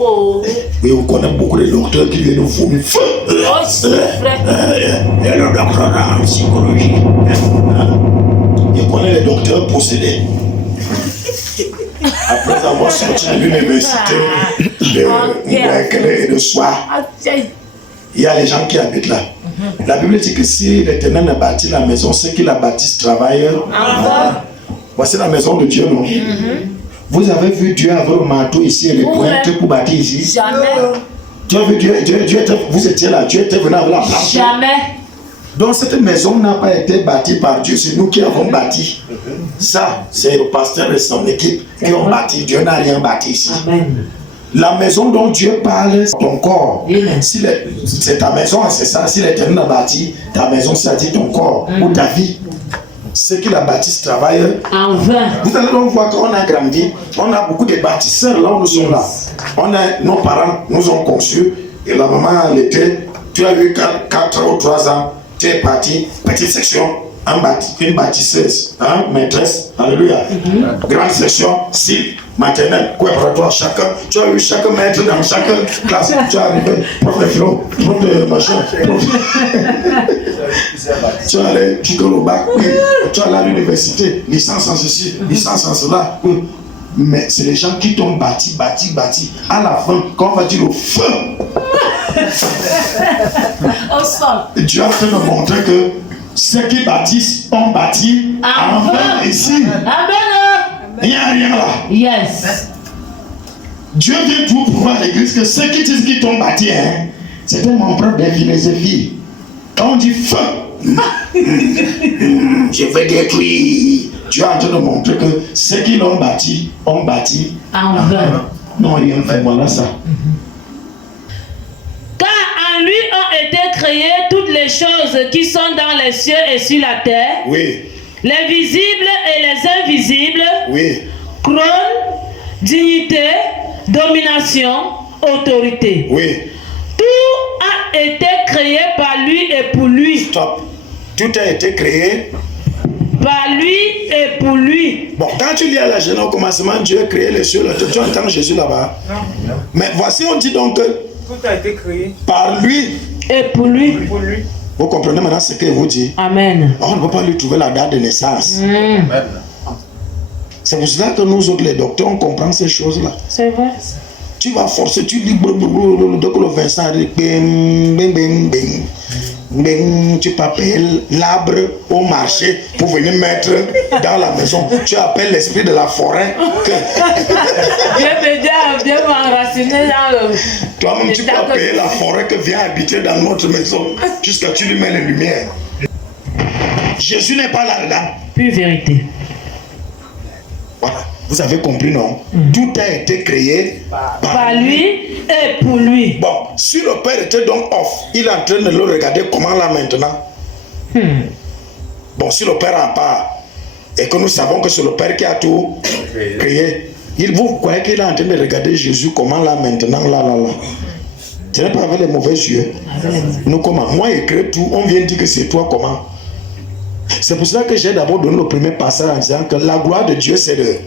Oh. Oui, on connaît beaucoup de docteurs qui viennent vous vomir. Oh, frère. Il y a le doctorat en psychologie. Je connais les docteurs possédés. Après avoir sorti à l'université de de soir, il y a les gens qui habitent là. La Bible dit que si l'Éternel a bâti la maison, ceux qui la bâtissent travaillent. Voici la maison de Dieu, non? Vous avez vu Dieu avec le marteau ici et les pointes pour bâtir ici? Jamais. Tu as vu Dieu, vous étiez là, Dieu était venu avec la planche. Jamais. Donc cette maison n'a pas été bâtie par Dieu, c'est nous qui avons bâti. Ça, c'est le pasteur et son équipe qui ont bâti. Dieu n'a rien bâti ici. Amen. La maison dont Dieu parle, c'est ton corps. Si c'est ta maison, c'est ça. Si l'Éternel a bâti ta maison, c'est-à-dire ton corps ou ta vie. Ceux qui la bâtissent travaillent en vain. Vous allez donc voir qu'on a grandi, on a beaucoup de bâtisseurs là où nous sommes là. Nos parents nous ont conçus et la maman l'était. Tu as eu 4 ou 3 ans, tu es parti, petite section, une bâtisseuse, maîtresse, alléluia. Grande section, cible, maternelle, préparatoire, chacun. Tu as eu chaque maître dans chaque classe. Tu es arrivé, prof de philo, prof de machin, tu es allé, tu au bac, oui. Tu es allé à l'université, licence en ceci, licence en cela. Oui. Mais c'est les gens qui t'ont bâti. À la fin, quand on va dire au feu, Dieu a fait nous montrer que ceux qui bâtissent ont bâti en vain ici. Amen. Il n'y a rien là. Yes. Dieu vient pour prouver à l'église que ceux qui disent qu'ils t'ont bâti, c'est un empereur de philosophie. Quand on dit feu, je vais détruire. Dieu est en train de montrer que ceux qui l'ont bâti ont bâti en vain. Non, rien fait, voilà ça. Car en lui ont été créées toutes les choses qui sont dans les cieux et sur la terre. Oui. Les visibles et les invisibles. Oui. Trône, dignité, domination, autorité. Oui. Tout a été créé par lui et pour lui. Stop. Tout a été créé par lui et pour lui. Bon, quand tu lis à la Genèse au commencement, Dieu a créé les cieux, tu entends Jésus là-bas. Non. Mais voici, on dit donc que tout a été créé par lui et pour lui. Vous comprenez maintenant ce qu'il vous dit? Amen. On ne peut pas lui trouver la date de naissance. C'est pour cela que nous autres, les docteurs, on comprend ces choses-là. C'est vrai. Tu vas forcer, tu dis, dès que le Vincent arrive, tu peux appeler l'arbre au marché pour venir mettre dans la maison. Tu appelles l'esprit de la forêt. Viens m'enraciner dans le... Toi-même, tu peux appeler la forêt que vient habiter dans notre maison jusqu'à ce que tu lui mets les lumières. Jésus n'est pas là-dedans. Pure vérité. Voilà. Vous avez compris, non? Tout a été créé par lui et pour lui. Bon, si le Père était donc off, il est en train de le regarder comment là maintenant? Bon, si le Père en part, et que nous savons que c'est le Père qui a tout créé, vous croyez qu'il est en train de regarder Jésus comment là maintenant, là. Ce n'est pas avec les mauvais yeux. Nous comment? Moi, j'ai créé tout, on vient dire que c'est toi comment? C'est pour cela que j'ai d'abord donné le premier passage en disant que la gloire de Dieu, c'est de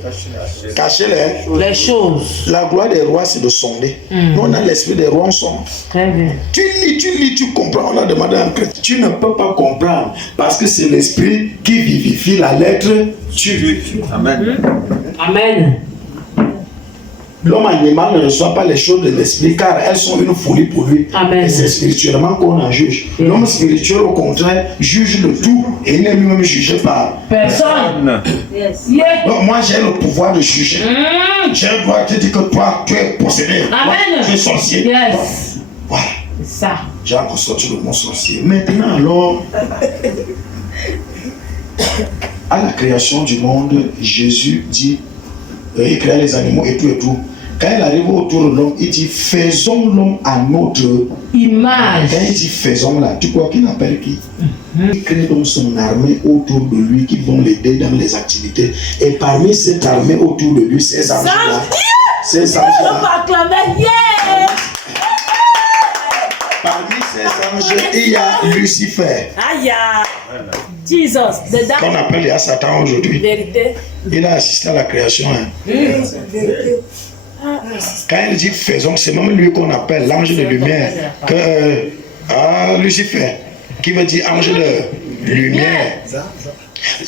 cacher les choses. La gloire des rois, c'est de sonder. Nous, on a l'esprit des rois, on sonde. Très bien. Tu lis, tu comprends. On a demandé à un chrétien. Tu ne peux pas comprendre parce que c'est l'esprit qui vivifie la lettre. Tu vis. Amen. Amen. L'homme animal ne reçoit pas les choses de l'esprit car elles sont une folie pour lui. Amen. Et c'est spirituellement qu'on en juge. L'homme spirituel, au contraire, juge de tout et il n'est lui-même jugé par personne. Donc moi j'ai le pouvoir de juger. J'ai le droit de te dire que toi tu es possédé. Amen. Tu es sorcier. Yes. Donc, voilà. C'est ça. J'ai encore sorti le mot sorcier. Maintenant alors, à la création du monde, Jésus dit, il créa les animaux et tout. Quand il arrive autour de l'homme, il dit faisons l'homme à notre image. Quand il dit faisons là, tu crois qu'il appelle qui? Il crée donc son armée autour de lui qui vont l'aider dans les activités. Et parmi cette armée autour de lui, ces anges-là. Ces anges-là. Parmi ces anges, il y a Lucifer. Aïe. Jesus. Qu'on appelle à Satan aujourd'hui. Vérité. Il a assisté à la création. Quand il dit faisons, c'est même lui qu'on appelle l'ange de lumière. Lucifer, qui veut dire ange de lumière.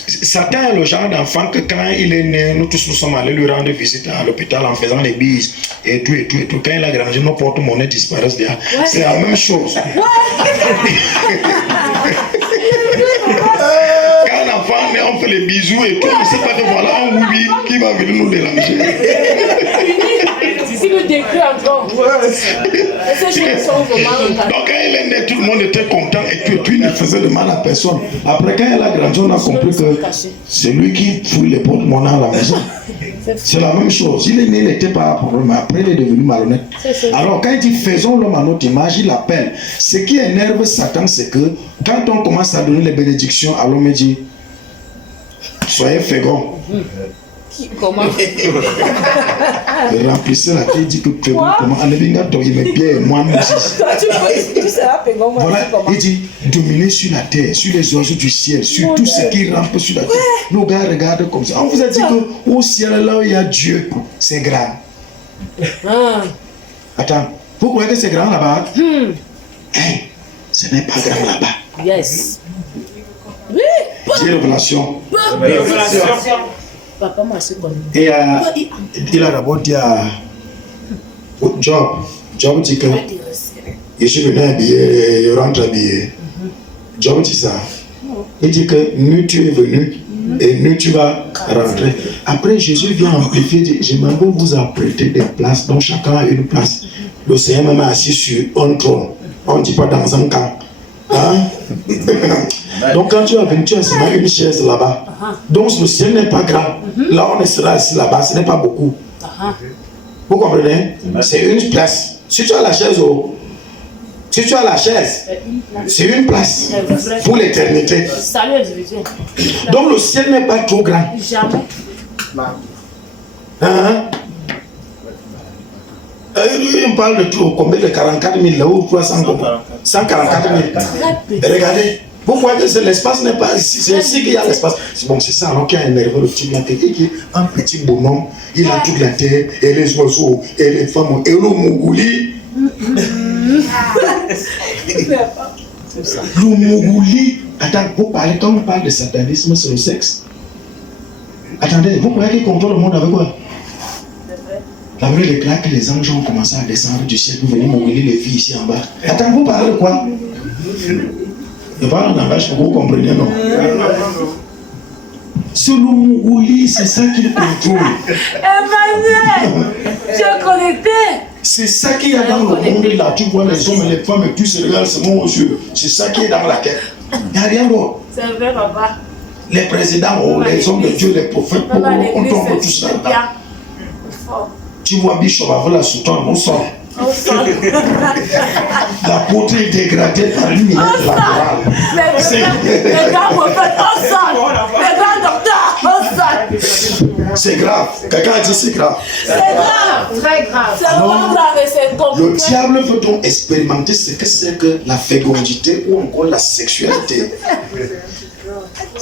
Satan est le genre d'enfant que quand il est né, nous tous nous sommes allés lui rendre visite à l'hôpital en faisant les bises et tout. Quand il a grandi, nos porte-monnaies disparaissent déjà. C'est la même chose. Quand un enfant naît, on fait les bisous et tout. On ne sait pas que voilà un oui qui va venir nous déranger. Si le décret encore. Donc quand il est né, tout le monde était content et tout il ne faisait de mal à personne. Après, quand il a grandi, on a compris que c'est lui qui fouille les porte-monnaies à la maison. C'est la même chose. Il est né, il n'était pas un problème. Après, il est devenu malhonnête. Alors, quand il dit faisons l'homme à notre image, il l'appelle. Ce qui énerve Satan, c'est que quand on commence à donner les bénédictions à l'homme, il dit soyez féconds. Comment? Remplissez la tête, il dit que fécond. Comment? En évinga, il met bien et moi aussi. Tu seras fécond. Voilà, il dit dominez sur la terre, sur les oiseaux du ciel, sur tout ce qui rampe sur la terre. Nos gars regardent comme ça. On vous a dit qu'au ciel, là où il y a Dieu, c'est grand. Attends, vous croyez que c'est grand là-bas? Ce n'est pas grand là-bas. Yes. Oui. C'est révélation. Papa m'a assez connu. Et il a d'abord dit à Job dit que je suis venu habillé, je rentre habillé. Job dit ça. Il dit que nu tu es venu et nu tu vas rentrer. Après Jésus vient amplifier, dit je m'en vais vous apprêter des places dont chacun a une place. Le Seigneur même assis sur un trône. On ne dit pas dans un camp. Hein? Donc quand tu as venu, tu as seulement une chaise là-bas. Donc le ciel n'est pas grand. Là on sera assis là-bas, ce n'est pas beaucoup. Vous comprenez? C'est une place. Si tu as la chaise, c'est une place pour l'éternité. Donc le ciel n'est pas trop grand. Jamais. On parle de trop, combien de 44 000 là ou 144 000. Regardez, vous voyez que l'espace n'est pas ici, c'est ici qu'il y a l'espace. Bon, c'est ça, alors qu'il y a un nerveux, le petit blanc, un petit bonhomme, il a toute la terre, et les oiseaux, et les femmes, et le Mougouli. Le Mougouli, attends, vous parlez, quand on parle de satanisme, c'est le sexe. Attendez, vous croyez qu'il contrôle le monde avec quoi? La Bible déclare que les anges ont commencé à descendre du ciel pour venir mourir les filles ici en bas. Attends, vous parlez de quoi? Je parle en langage pour que vous compreniez, non? C'est le Mougouli, c'est ça qu'il contrôle. Emmanuel, tu es connecté. C'est ça qu'il y a dans le monde là. Tu vois les hommes et les femmes et tout se regardent seulement aux yeux. C'est ça qui est dans la quête. Il n'y a rien d'autre. C'est vrai, papa. Les présidents, les hommes de Dieu, les prophètes, on tombe tous là-dedans. Tu vois Bishop avec la soutane, on sort. La poterie est dégradée par une minute laborale. Les grands prophètes, on sort. Les grands docteurs, on sort. C'est grave. Quelqu'un a dit c'est grave. C'est grave. Très grave. C'est vraiment grave et c'est compliqué. Le diable veut donc expérimenter ce que c'est que la fécondité ou encore la sexualité.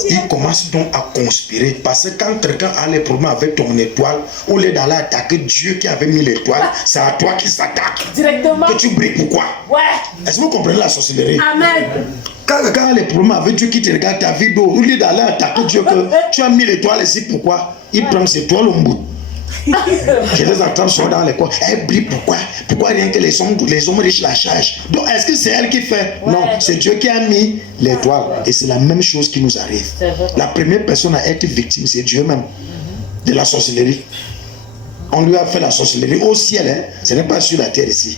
Il commence donc à conspirer parce que quand quelqu'un a les problèmes avec ton étoile, au lieu d'aller attaquer Dieu qui avait mis l'étoile, c'est à toi qui s'attaque. Directement. Que tu brilles pourquoi? Ouais. Est-ce que vous comprenez la sorcellerie? Amen. Quand quelqu'un a les problèmes avec Dieu qui te regarde ta vie d'eau, au lieu d'aller attaquer Dieu que tu as mis l'étoile ici, pourquoi? Il prend ses toiles au bout. Je les entends sur dans les coins. Elle brille pourquoi? Pourquoi rien que les hommes riches la chargent? Donc est-ce que c'est elle qui fait? Ouais. Non, c'est Dieu qui a mis l'étoile. Et c'est la même chose qui nous arrive. La première personne à être victime, c'est Dieu même. De la sorcellerie. On lui a fait la sorcellerie au ciel, hein? Ce n'est pas sur la terre ici.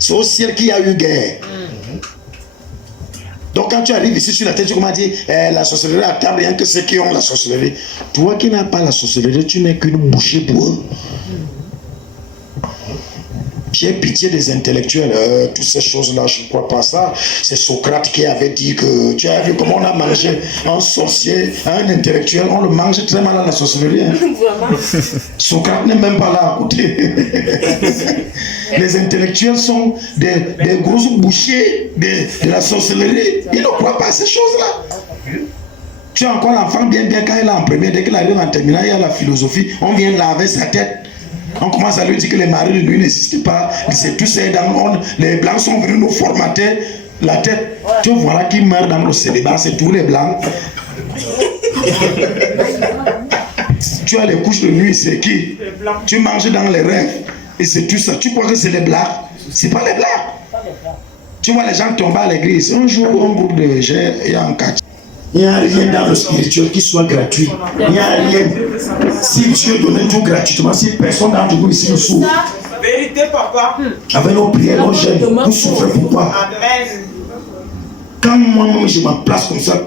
C'est au ciel qu'il y a eu guerre. Donc quand tu arrives ici sur la terre, tu commences à dire la sorcellerie à table, rien que ceux qui ont la sorcellerie. Toi qui n'as pas la sorcellerie, tu n'es qu'une bouchée pour eux. J'ai pitié des intellectuels, toutes ces choses-là, je ne crois pas ça. C'est Socrate qui avait dit que, tu as vu comment on a mangé un sorcier, un intellectuel, on le mange très mal à la sorcellerie. Hein. Socrate n'est même pas là à côté. Les intellectuels sont des grosses bouchées de la sorcellerie. Ils ne croient pas à ces choses-là. Tu as encore l'enfant bien quand il est en première, dès qu'il arrive en terminale, il y a la philosophie, on vient laver sa tête. On commence à lui dire que les maris de lui n'existent pas. C'est tout ça. Les blancs sont venus nous formater la tête. Tu vois qui meurt dans le célibat, c'est tous les blancs. Tu as les couches de nuit, c'est qui? Tu manges dans les rêves et c'est tout ça. Tu crois que c'est les blancs? C'est pas les blancs. Tu vois les gens tomber à l'église. Un jour, un groupe de gens et un quartier. Il n'y a rien dans le spirituel qui soit gratuit. Il n'y a rien. Si Dieu donnait tout gratuitement, si personne d'entre vous ici ne souffre. Vérité, papa. Avec nos prières, nos jeûnes, vous souffrez pourquoi? Amen. Quand moi-même je me place comme ça,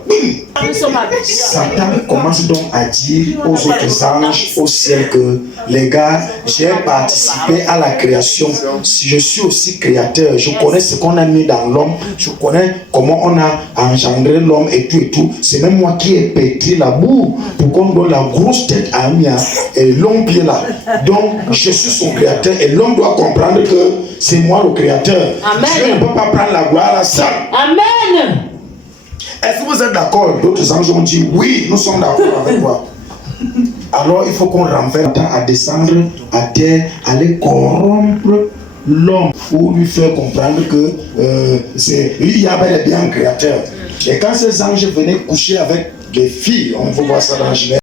Satan commence donc à dire aux autres anges au ciel que les gars, j'ai participé à la création. Si je suis aussi créateur, je connais ce qu'on a mis dans l'homme, je connais comment on a engendré l'homme et tout. C'est même moi qui ai pétri la boue pour qu'on donne la grosse tête à Amia et long pied là. Donc je suis son créateur et l'homme doit comprendre que c'est moi le créateur. Amen. Dieu ne peut pas prendre la gloire à ça. Amen. Est-ce que vous êtes d'accord? D'autres anges ont dit oui, nous sommes d'accord avec toi. Alors il faut qu'on renverse à descendre à terre, aller corrompre l'homme pour lui faire comprendre que il y avait bien un créateur. Et quand ces anges venaient coucher avec des filles, on peut voir ça dans Genèse.